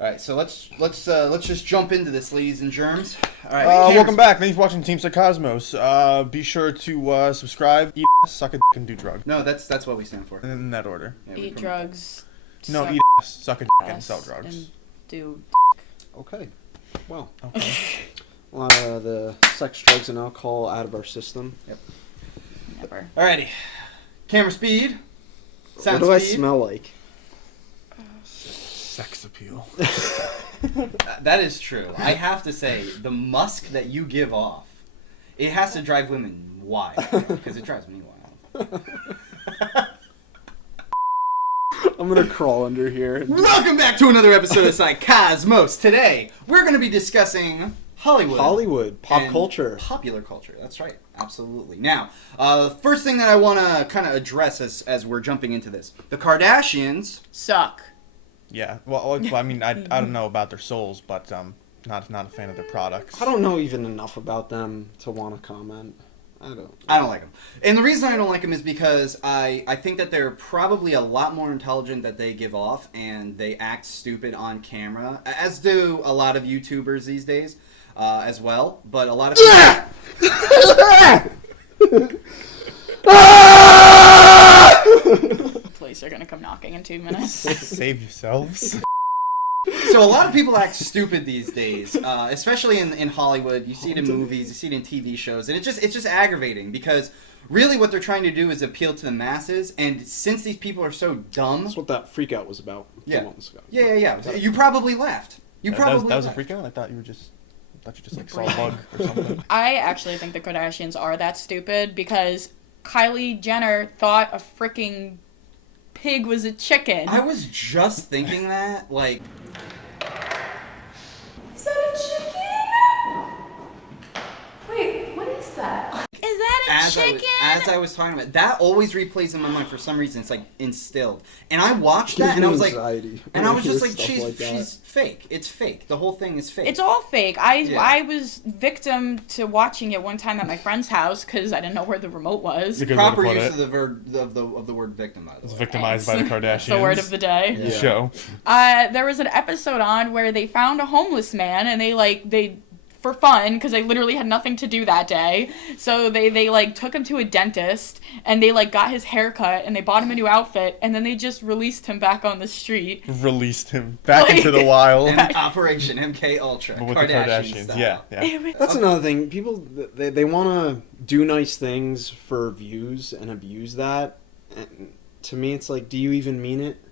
All right, so let's just jump into this, ladies and germs. All right, welcome back. Thanks for watching Team Psycosmos. Be sure to subscribe, eat ass, suck a dick, and do drugs. No, that's what we stand for. And in that order. Yeah, Eat drugs. No, eat ass, suck a dick, and sell drugs. And do. Okay. Well. Okay. A lot of the sex, drugs, and alcohol out of our system. Yep. Never. Alrighty. Camera speed. Sound what do I speed. smell like? Sex appeal. That is true. I have to say, the musk that you give off, it has to drive women wild. Because it drives me wild. I'm gonna crawl under here. Welcome back to another episode of Psycosmos. Today, we're going to be discussing Hollywood. Pop and culture. Popular culture, that's right. Absolutely. Now, first thing that I want to kind of address as we're jumping into this. The Kardashians Suck. Yeah. Well, I mean, I don't know about their souls, but not a fan of their products. I don't know even enough about them to want to comment. I don't like them. And the reason I don't like them is because I think that they're probably a lot more intelligent than they give off, and they act stupid on camera, as do a lot of YouTubers these days as well. But a lot of Police are gonna come knocking in 2 minutes. Save yourselves. So a lot of people act stupid these days, especially in Hollywood. You see it in movies, you see it in TV shows, and it's just aggravating because really what they're trying to do is appeal to the masses. And since these people are so dumb, That's what that freak out was about. A few months ago. Yeah. You probably laughed. That was a freak out? I thought you just like saw a bug or something. I actually think the Kardashians are that stupid because Kylie Jenner thought a freaking pig was a chicken. I was just thinking that, like... Is that a chicken? Wait, what is that? Is that a chicken? As I was talking about, that always replays in my mind for some reason. It's like instilled, and I watched that, and I was like, she's fake. It's fake. The whole thing is fake. It's all fake. I was victim to watching it one time at my friend's house because I didn't know where the remote was. Proper use of the word victim, by the way. It's victimized by the Kardashians. That's the word of the day. Yeah. Show. There was an episode on where they found a homeless man and they for fun, because they literally had nothing to do that day. So they like took him to a dentist and they like got his hair cut and they bought him a new outfit and then they just released him back on the street. Released him back into the wild. And Operation MK Ultra. But with the Kardashians, yeah. That's another thing. People they want to do nice things for views and abuse that. And to me, it's like, do you even mean it?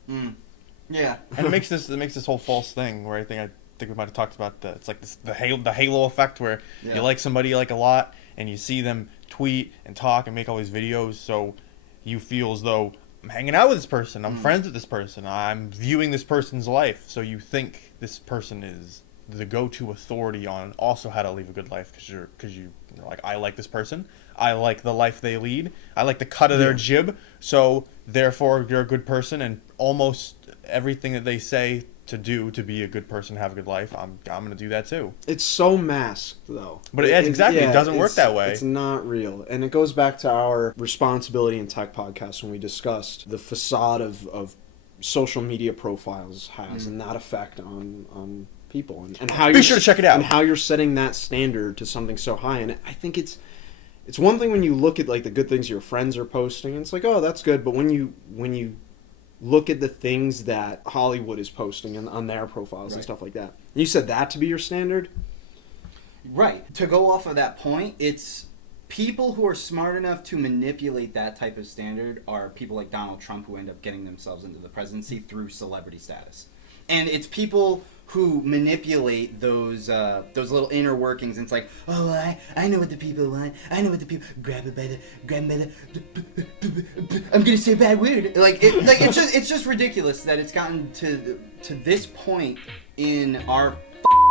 Yeah. And it makes this whole false thing where I think we might have talked about it's like the halo effect where you like somebody like a lot and you see them tweet and talk and make all these videos, so you feel as though I'm hanging out with this person, I'm friends with this person, I'm viewing this person's life, so you think this person is the go-to authority on also how to live a good life because you're like, I like this person, I like the life they lead, I like the cut of their jib, so therefore you're a good person, and almost everything that they say to be a good person, have a good life, I'm gonna do that too. It's so masked though. But it doesn't work that way. It's not real, and it goes back to our responsibility in tech podcast when we discussed the facade of social media profiles has and that effect on people, and how be sure to check it out, and how you're setting that standard to something so high. And I think it's one thing when you look at like the good things your friends are posting, and it's like, oh, that's good, but when you look at the things that Hollywood is posting on their profiles and stuff like that. You said that to be your standard? Right. To go off of that point, it's people who are smart enough to manipulate that type of standard are people like Donald Trump who end up getting themselves into the presidency through celebrity status. And it's people who manipulate those little inner workings, and it's like, oh, I know what the people want. I know what the people grab me by the I'm gonna say a bad word. It's just ridiculous that it's gotten to this point in our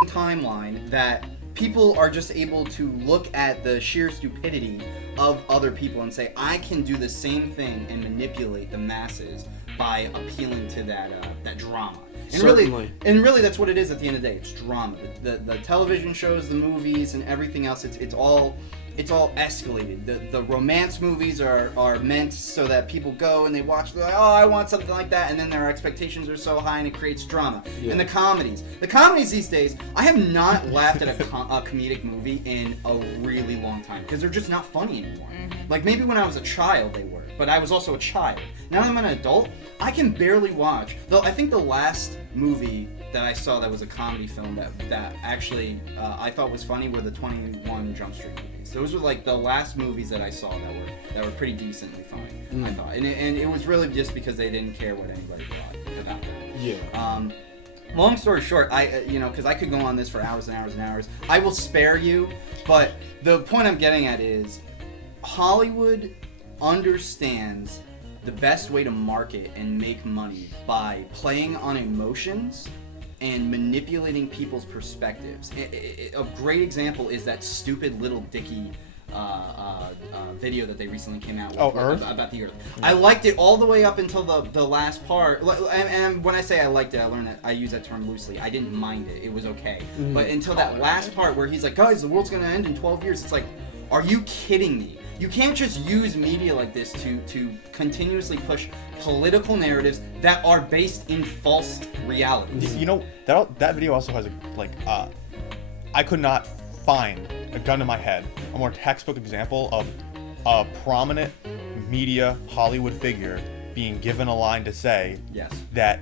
timeline that people are just able to look at the sheer stupidity of other people and say, I can do the same thing and manipulate the masses by appealing to that drama. And really, that's what it is at the end of the day. It's drama. The television shows, the movies, and everything else. It's all it's all escalated. The romance movies are meant so that people go and they watch, they're like, oh, I want something like that, and then their expectations are so high and it creates drama. Yeah. And the comedies these days, I have not laughed at a comedic movie in a really long time because they're just not funny anymore. Like maybe when I was a child they were, but I was also a child. Now that I'm an adult, I can barely watch. Though I think the last movie that I saw that was a comedy film that actually I thought was funny were the 21 Jump Street movies. Those were like the last movies that I saw that were pretty decently funny. I thought, and it was really just because they didn't care what anybody thought about that. Yeah. Long story short, because I could go on this for hours and hours and hours. I will spare you, but the point I'm getting at is Hollywood understands the best way to market and make money by playing on emotions and manipulating people's perspectives. A great example is that stupid Little Dicky video that they recently came out with about the Earth. I liked it all the way up until the last part. And when I say I liked it, I learned that I use that term loosely. I didn't mind it. It was okay. But until that last part where he's like, guys, the world's going to end in 12 years. It's like, are you kidding me? You can't just use media like this to continuously push political narratives that are based in false realities. You know, that video also has I could not find a gun to my head a more textbook example of a prominent media Hollywood figure being given a line to say that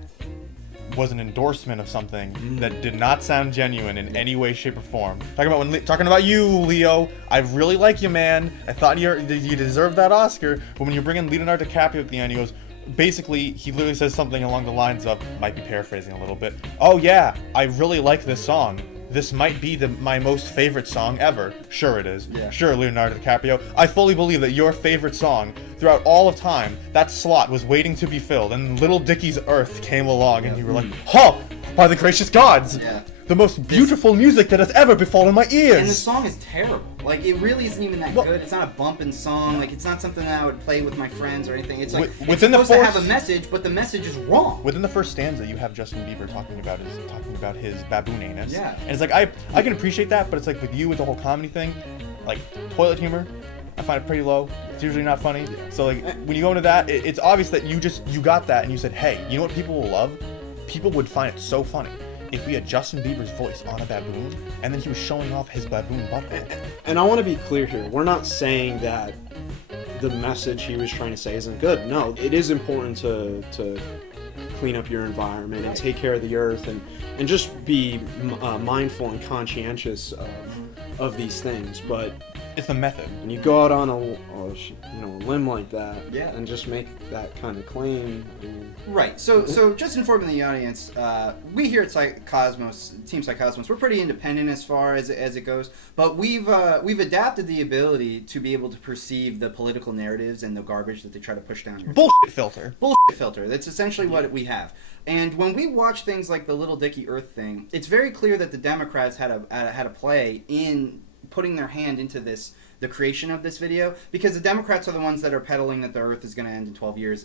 was an endorsement of something that did not sound genuine in any way, shape, or form. Talking about you, Leo. I really like you, man. I thought you deserved that Oscar. But when you bring in Leonardo DiCaprio at the end, he goes, basically, he literally says something along the lines of, might be paraphrasing a little bit, oh yeah, I really like this song. This might be my most favorite song ever. Sure it is. Yeah. Sure, Leonardo DiCaprio. I fully believe that your favorite song, throughout all of time, that slot was waiting to be filled, and Little Dicky's Earth came along, and you were like, huh, by the gracious gods! Yeah. The most beautiful music that has ever befallen my ears! And the song is terrible. Like, it really isn't even that good. It's not a bumping song. Like, it's not something that I would play with my friends or anything. It's like, it's supposed to have a message, but the message is wrong. Within the first stanza, you have Justin Bieber talking about his baboon anus. Yeah. And it's like, I can appreciate that, but it's like with you, with the whole comedy thing, like, toilet humor, I find it pretty low. It's usually not funny. So, like, when you go into that, it's obvious that you got that and you said, hey, you know what people will love? People would find it so funny if we had Justin Bieber's voice on a baboon, and then he was showing off his baboon butthole. And I want to be clear here. We're not saying that the message he was trying to say isn't good. No, it is important to clean up your environment and take care of the earth and just be mindful and conscientious of these things. But it's the method. When you go out on a limb like that, and just make that kind of claim. Right. So just informing the audience, we here at Team Psycosmos, we're pretty independent as far as it goes, but we've adapted the ability to be able to perceive the political narratives and the garbage that they try to push down your filter. Bullshit filter. That's essentially what we have. And when we watch things like the Little Dicky Earth thing, it's very clear that the Democrats had a play in putting their hand into the creation of this video, because the Democrats are the ones that are peddling that the Earth is going to end in 12 years,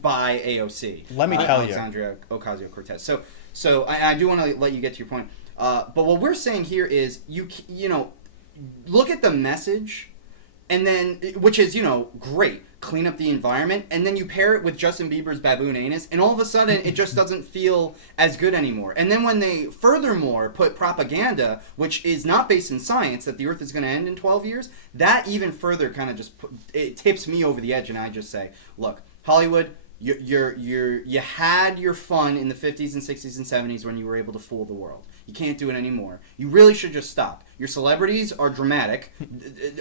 by AOC. Let me tell you, Alexandria Ocasio-Cortez. So I do want to let you get to your point. But what we're saying here is, look at the message, and then, which is, great, clean up the environment, and then you pair it with Justin Bieber's baboon anus, and all of a sudden it just doesn't feel as good anymore. And then when they furthermore put propaganda, which is not based in science, that the Earth is going to end in 12 years, that even further kind of it tips me over the edge, and I just say, look, Hollywood, you had your fun in the 50s and 60s and 70s when you were able to fool the world. You can't do it anymore. You really should just stop. Your celebrities are dramatic.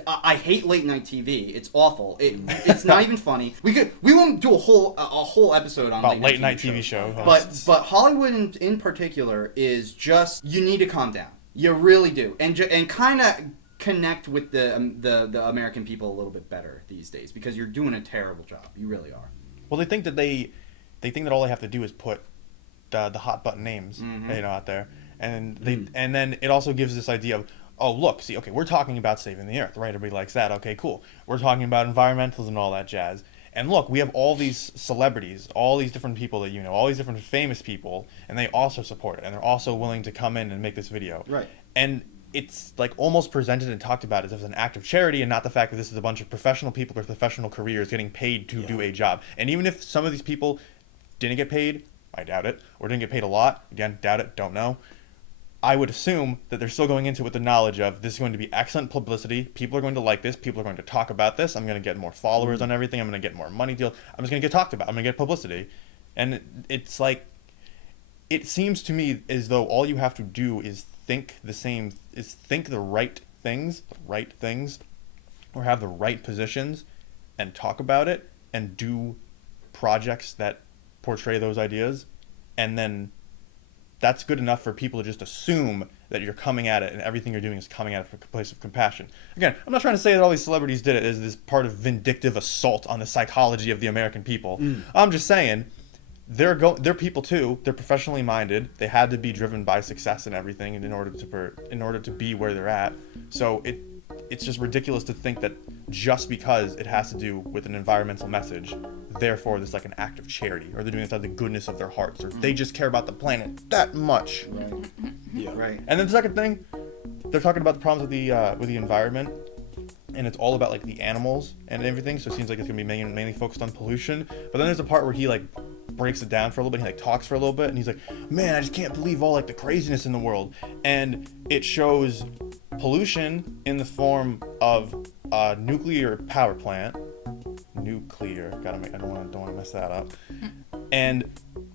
I hate late night TV. It's awful. It's not even funny. We won't do a whole episode on late night TV show. But Hollywood in particular is just, you need to calm down. You really do, and kind of connect with the American people a little bit better these days, because you're doing a terrible job. You really are. Well, they think that all they have to do is put the hot button names out there. And and then it also gives this idea of, oh, look, see, okay, we're talking about saving the earth, right? Everybody likes that. Okay, cool. We're talking about environmentalism and all that jazz. And look, we have all these celebrities, all these different people that all these different famous people, and they also support it, and they're also willing to come in and make this video. Right. And it's like almost presented and talked about as if it's an act of charity and not the fact that this is a bunch of professional people with professional careers getting paid to do a job. And even if some of these people didn't get paid, I doubt it, or didn't get paid a lot, again, doubt it, don't know, I would assume that they're still going into it with the knowledge of this is going to be excellent publicity. People are going to like this. People are going to talk about this. I'm going to get more followers on everything. I'm going to get more money deals. I'm just going to get talked about. I'm going to get publicity. And it's like, it seems to me as though all you have to do is think the right things, or have the right positions and talk about it and do projects that portray those ideas. And then that's good enough for people to just assume that you're coming at it and everything you're doing is coming at it from a place of compassion. Again, I'm not trying to say that all these celebrities did it as this part of vindictive assault on the psychology of the American people. I'm just saying they're people too. They're professionally minded. They had to be driven by success and everything in order to be where they're at. So it's just ridiculous to think that just because it has to do with an environmental message, therefore there's like an act of charity, or they're doing this out of the goodness of their hearts, or they just care about the planet that much. Right. Yeah. Right. And then the second thing, they're talking about the problems with the environment, and it's all about like the animals and everything. So it seems like it's gonna be mainly focused on pollution. But then there's a part where he like breaks it down for a little bit. He like talks for a little bit, and he's like, "Man, I just can't believe all like the craziness in the world." And it shows pollution in the form of a nuclear power plant. I don't want to mess that up. And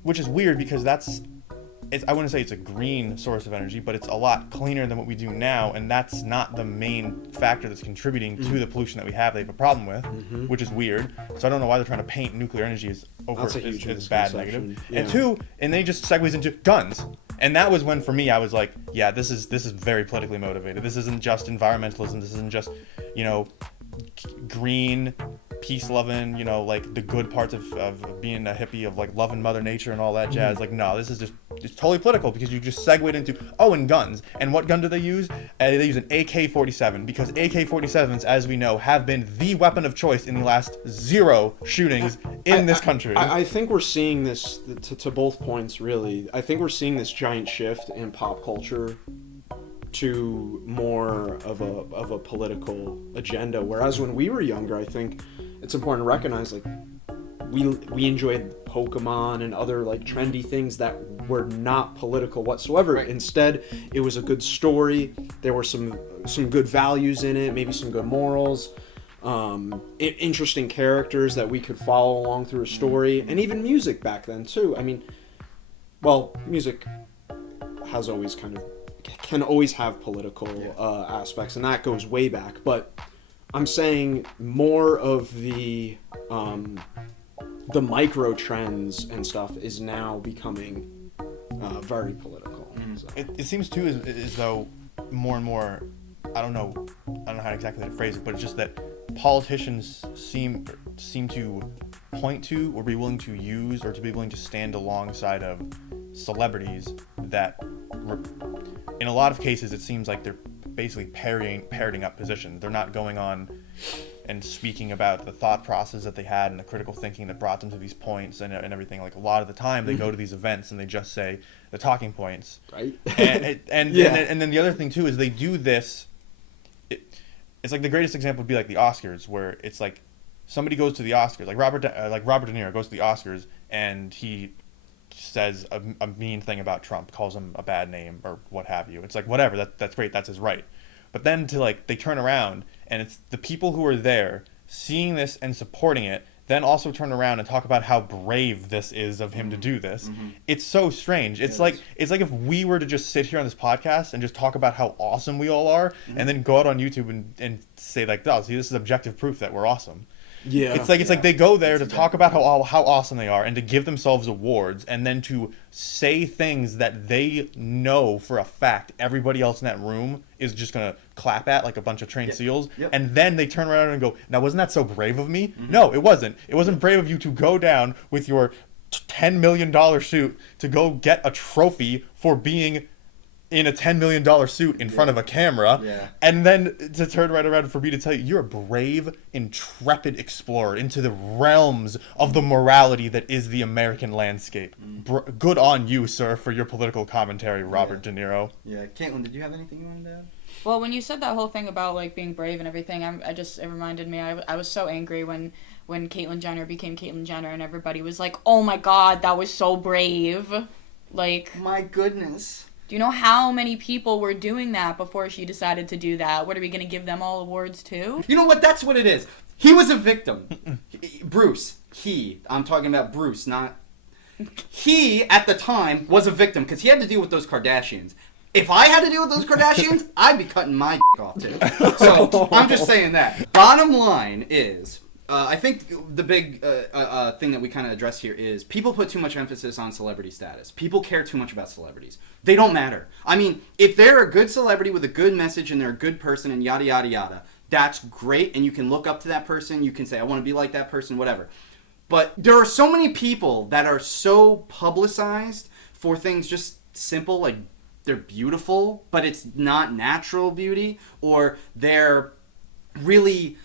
which is weird because I wouldn't say it's a green source of energy, but it's a lot cleaner than what we do now, and that's not the main factor that's contributing to the pollution that we have. They have a problem with, which is weird. So I don't know why they're trying to paint nuclear energy as bad, negative. Yeah. And two, and then he just segues into guns. And that was when, for me, I was like, yeah, this is very politically motivated. This isn't just environmentalism. This isn't just, green, peace-loving, like the good parts of being a hippie, of like loving Mother Nature and all that jazz. Like, no, this is just, it's totally political because you just segued into, and guns. And what gun do they use? They use an AK-47 because AK-47s, as we know, have been the weapon of choice in the last 0 shootings in this country. I think we're seeing this, to both points, really. I think we're seeing this giant shift in pop culture to more of a political agenda, whereas when we were younger, I think it's important to recognize, like, we enjoyed Pokemon and other like trendy things that were not political whatsoever. Right. Instead, it was a good story. There were some good values in it, maybe some good morals, interesting characters that we could follow along through a story, and even music back then too. I mean, well, music has always can always have political aspects, and that goes way back. But I'm saying more of the micro trends and stuff is now becoming very political. So. It seems too as though more and more, I don't know how exactly to phrase it, but it's just that politicians seem to point to or be willing to use or to be willing to stand alongside of celebrities that, in a lot of cases, it seems like they're basically parroting up positions. They're not going on and speaking about the thought process that they had and the critical thinking that brought them to these points and everything. Like, a lot of the time they go to these events and they just say the talking points. Right. And then the other thing too is they do this. It's like the greatest example would be like the Oscars, where it's like somebody goes to the Oscars, like Robert De Niro goes to the Oscars and he says a mean thing about Trump, calls him a bad name or what have you. It's like, whatever, that's great, that's his right. But then they turn around and it's the people who are there seeing this and supporting it, then also turn around and talk about how brave this is of him to do this. It's so strange. It's like if we were to just sit here on this podcast and just talk about how awesome we all are, and then go out on YouTube and say like, "Oh, see, this is objective proof that we're awesome." Yeah, it's like they go there to talk about how awesome they are and to give themselves awards, and then to say things that they know for a fact everybody else in that room is just gonna clap at like a bunch of trained seals. And then they turn around and go, "Now, wasn't that so brave of me?" No, it wasn't. It wasn't brave of you to go down with your $10 million suit to go get a trophy for being in a $10 million suit in front of a camera, and then to turn right around for me to tell you, you're a brave, intrepid explorer into the realms of the morality that is the American landscape. Good on you, sir, for your political commentary, Robert De Niro. Yeah, Caitlin, did you have anything you wanted to add? Well, when you said that whole thing about like being brave and everything, it reminded me. I was so angry when Caitlyn Jenner became Caitlyn Jenner and everybody was like, "Oh my God, that was so brave!" Like, my goodness. Do you know how many people were doing that before she decided to do that? What, are we gonna give them all awards too? You know what? That's what it is. He was a victim. Bruce. I'm talking about Bruce, not. He at the time was a victim because he had to deal with those Kardashians. If I had to deal with those Kardashians, I'd be cutting my off too. So I'm just saying that. Bottom line is, I think the big thing that we kind of address here is people put too much emphasis on celebrity status. People care too much about celebrities. They don't matter. I mean, if they're a good celebrity with a good message and they're a good person and yada, yada, yada, that's great. And you can look up to that person. You can say, I want to be like that person, whatever. But there are so many people that are so publicized for things just simple, like they're beautiful, but it's not natural beauty, or they're really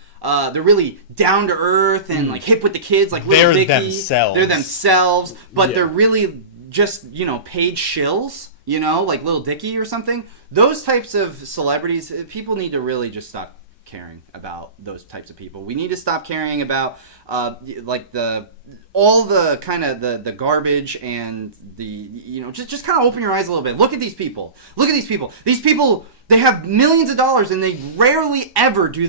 down to earth and like hip with the kids, like Little Dicky. They're themselves, but they're really just, paid shills, like Little Dicky or something. Those types of celebrities, people need to really just stop caring about those types of people. We need to stop caring about all the kind of the garbage and the just kind of open your eyes a little bit. Look at these people. These people, they have millions of dollars and they rarely ever do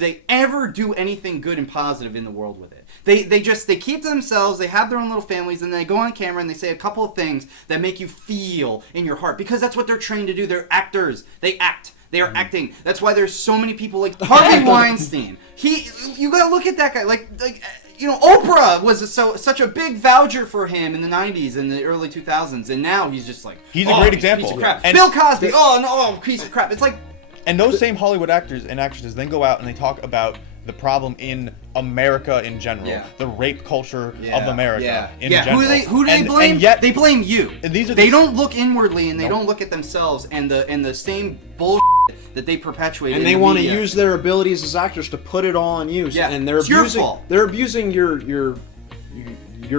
anything good and positive in the world with it. They keep to themselves, they have their own little families, and they go on camera and they say a couple of things that make you feel in your heart because that's what they're trained to do. They're actors. They act. They are acting. That's why there's so many people like Harvey Weinstein. You gotta look at that guy. Oprah was such a big voucher for him in the 90s and the early 2000s, and now he's just like a great example. Piece of crap. And Bill Cosby. Piece of crap. It's like. And those same Hollywood actors and actresses then go out and they talk about the problem in America in general, the rape culture of America in general. Who do they blame? And yet, they blame you. And they don't look inwardly and they don't look at themselves and the same bullshit that they perpetuate. And they want to use their abilities as actors to put it all on you. Yeah, and they're abusing your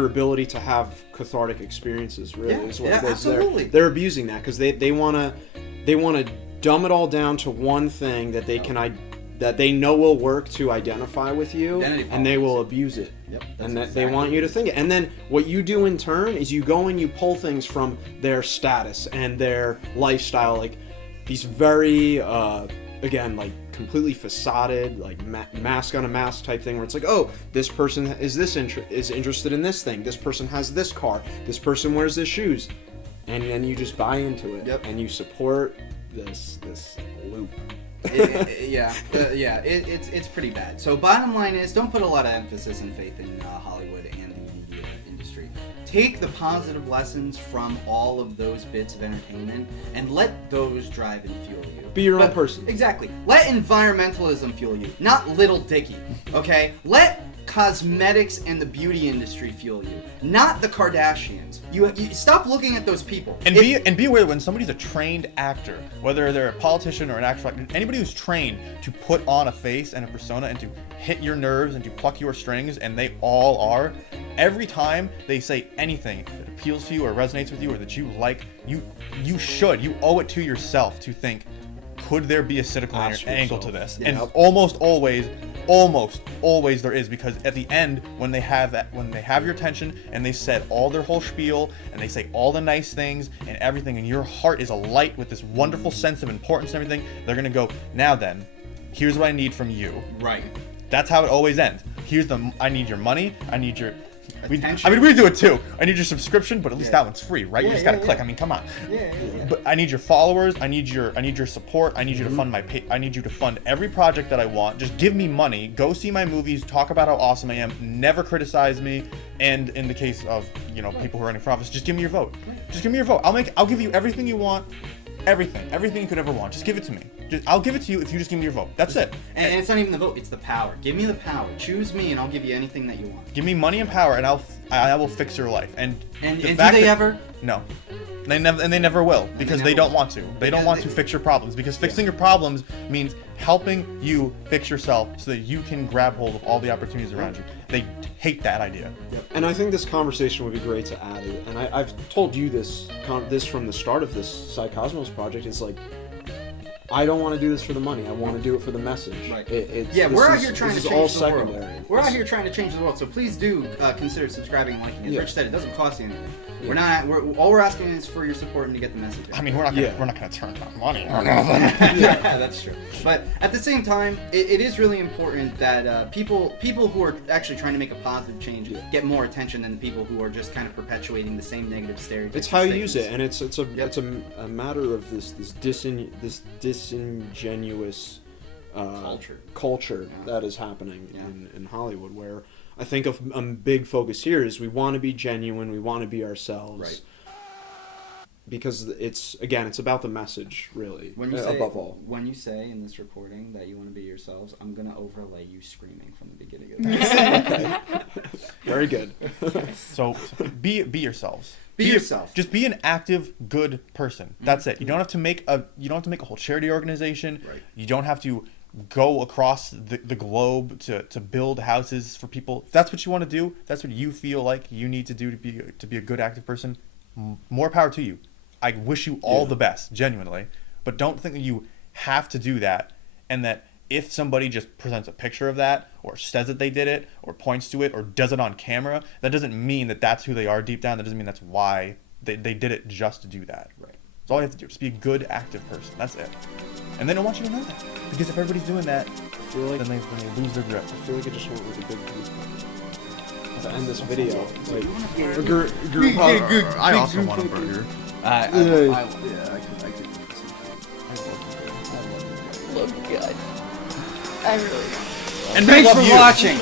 ability to have cathartic experiences. Really, is what it is. Absolutely. They're abusing that because they want to dumb it all down to one thing that they know will work to identify with you, and they will abuse it. Yep, and that they want you to think it. And then what you do in turn is you go and you pull things from their status and their lifestyle, like these very, again, like completely facaded, like mask on a mask type thing, where it's like, oh, this person is interested in this thing. This person has this car. This person wears this shoes, and then you just buy into it, and you support this loop. It's pretty bad. So bottom line is, don't put a lot of emphasis and faith in Hollywood and the media industry. Take the positive lessons from all of those bits of entertainment and let those drive and fuel you. Be your own person. Exactly. Let environmentalism fuel you, not Little Dicky. Okay? Let cosmetics and the beauty industry fuel you, not the Kardashians. You stop looking at those people. And be aware that when somebody's a trained actor, whether they're a politician or an actor, anybody who's trained to put on a face and a persona and to hit your nerves and to pluck your strings, and they all are, every time they say anything that appeals to you or resonates with you or that you like, you owe it to yourself to think, could there be a cynical angle to this? Yeah. And almost always there is, because at the end, when they have your attention and they said all their whole spiel and they say all the nice things and everything, and your heart is alight with this wonderful sense of importance and everything, they're gonna go, now then, here's what I need from you. Right. That's how it always ends. I need your money, I need your attention. we do it too. I need your subscription, but at least that one's free, right? You just gotta click. I mean, come on. Yeah. But I need your followers. I need your support. I need you to fund I need you to fund every project that I want. Just give me money. Go see my movies. Talk about how awesome I am. Never criticize me. And in the case of people who are running for office, just give me your vote. Just give me your vote. I'll give you everything you want. Everything you could ever want. Just give it to me. I'll give it to you if you just give me your vote. That's it. And it's not even the vote, it's the power. Give me the power. Choose me and I'll give you anything that you want. Give me money and power and I will fix your life. And do they ever? No. They never will, because they don't want to. They don't want to fix your problems, because fixing your problems means helping you fix yourself so that you can grab hold of all the opportunities around you. They hate that idea. Yep. And I think this conversation would be great to add it. And I've told you this from the start of this Psycosmos project. Is like, I don't want to do this for the money. I want to do it for the message. Right. We're out here trying to change all the secondary. world. We're out here trying to change the world. So please do consider subscribing and liking. As Rich said, it doesn't cost you anything. Yeah. All we're asking is for your support and to get the message out. I mean, we're not gonna turn down money or Yeah, that's true. But at the same time, it is really important that people who are actually trying to make a positive change get more attention than the people who are just kind of perpetuating the same negative stereotypes. It's how you use it, and it's a matter of this disingenuous culture that is happening in Hollywood, where I think a big focus here is we want to be genuine, we want to be ourselves. Right. Because it's about the message, really. Above all. When you say in this recording that you want to be yourselves, I'm gonna overlay you screaming from the beginning of this. Okay. Very good. So be yourselves. Be yourself. Just be an active, good person. That's it. You don't have to make a whole charity organization. Right. You don't have to go across the globe to build houses for people. If that's what you want to do, that's what you feel like you need to do to be a good, active person. More power to you. I wish you all the best, genuinely. But don't think that you have to do that, and that if somebody just presents a picture of that, or says that they did it, or points to it, or does it on camera, that doesn't mean that that's who they are deep down. That doesn't mean that's why they did it just to do that. Right. That's all you have to do. Just be a good, active person. That's it. And they don't want you to know that. Because if everybody's doing that, then they lose their grip. I feel like I just went with a good group to end this video. Like, I also want a burger. I could for some Look good. I really don't. And thanks for watching.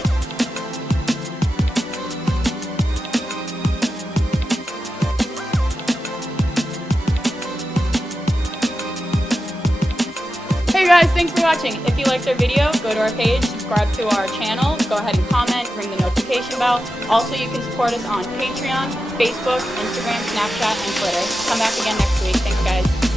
Hey guys, thanks for watching. If you liked our video, go to our page, subscribe to our channel, go ahead and comment, ring the notification bell. Also, you can support us on Patreon, Facebook, Instagram, Snapchat, and Twitter. Come back again next week. Thanks, guys.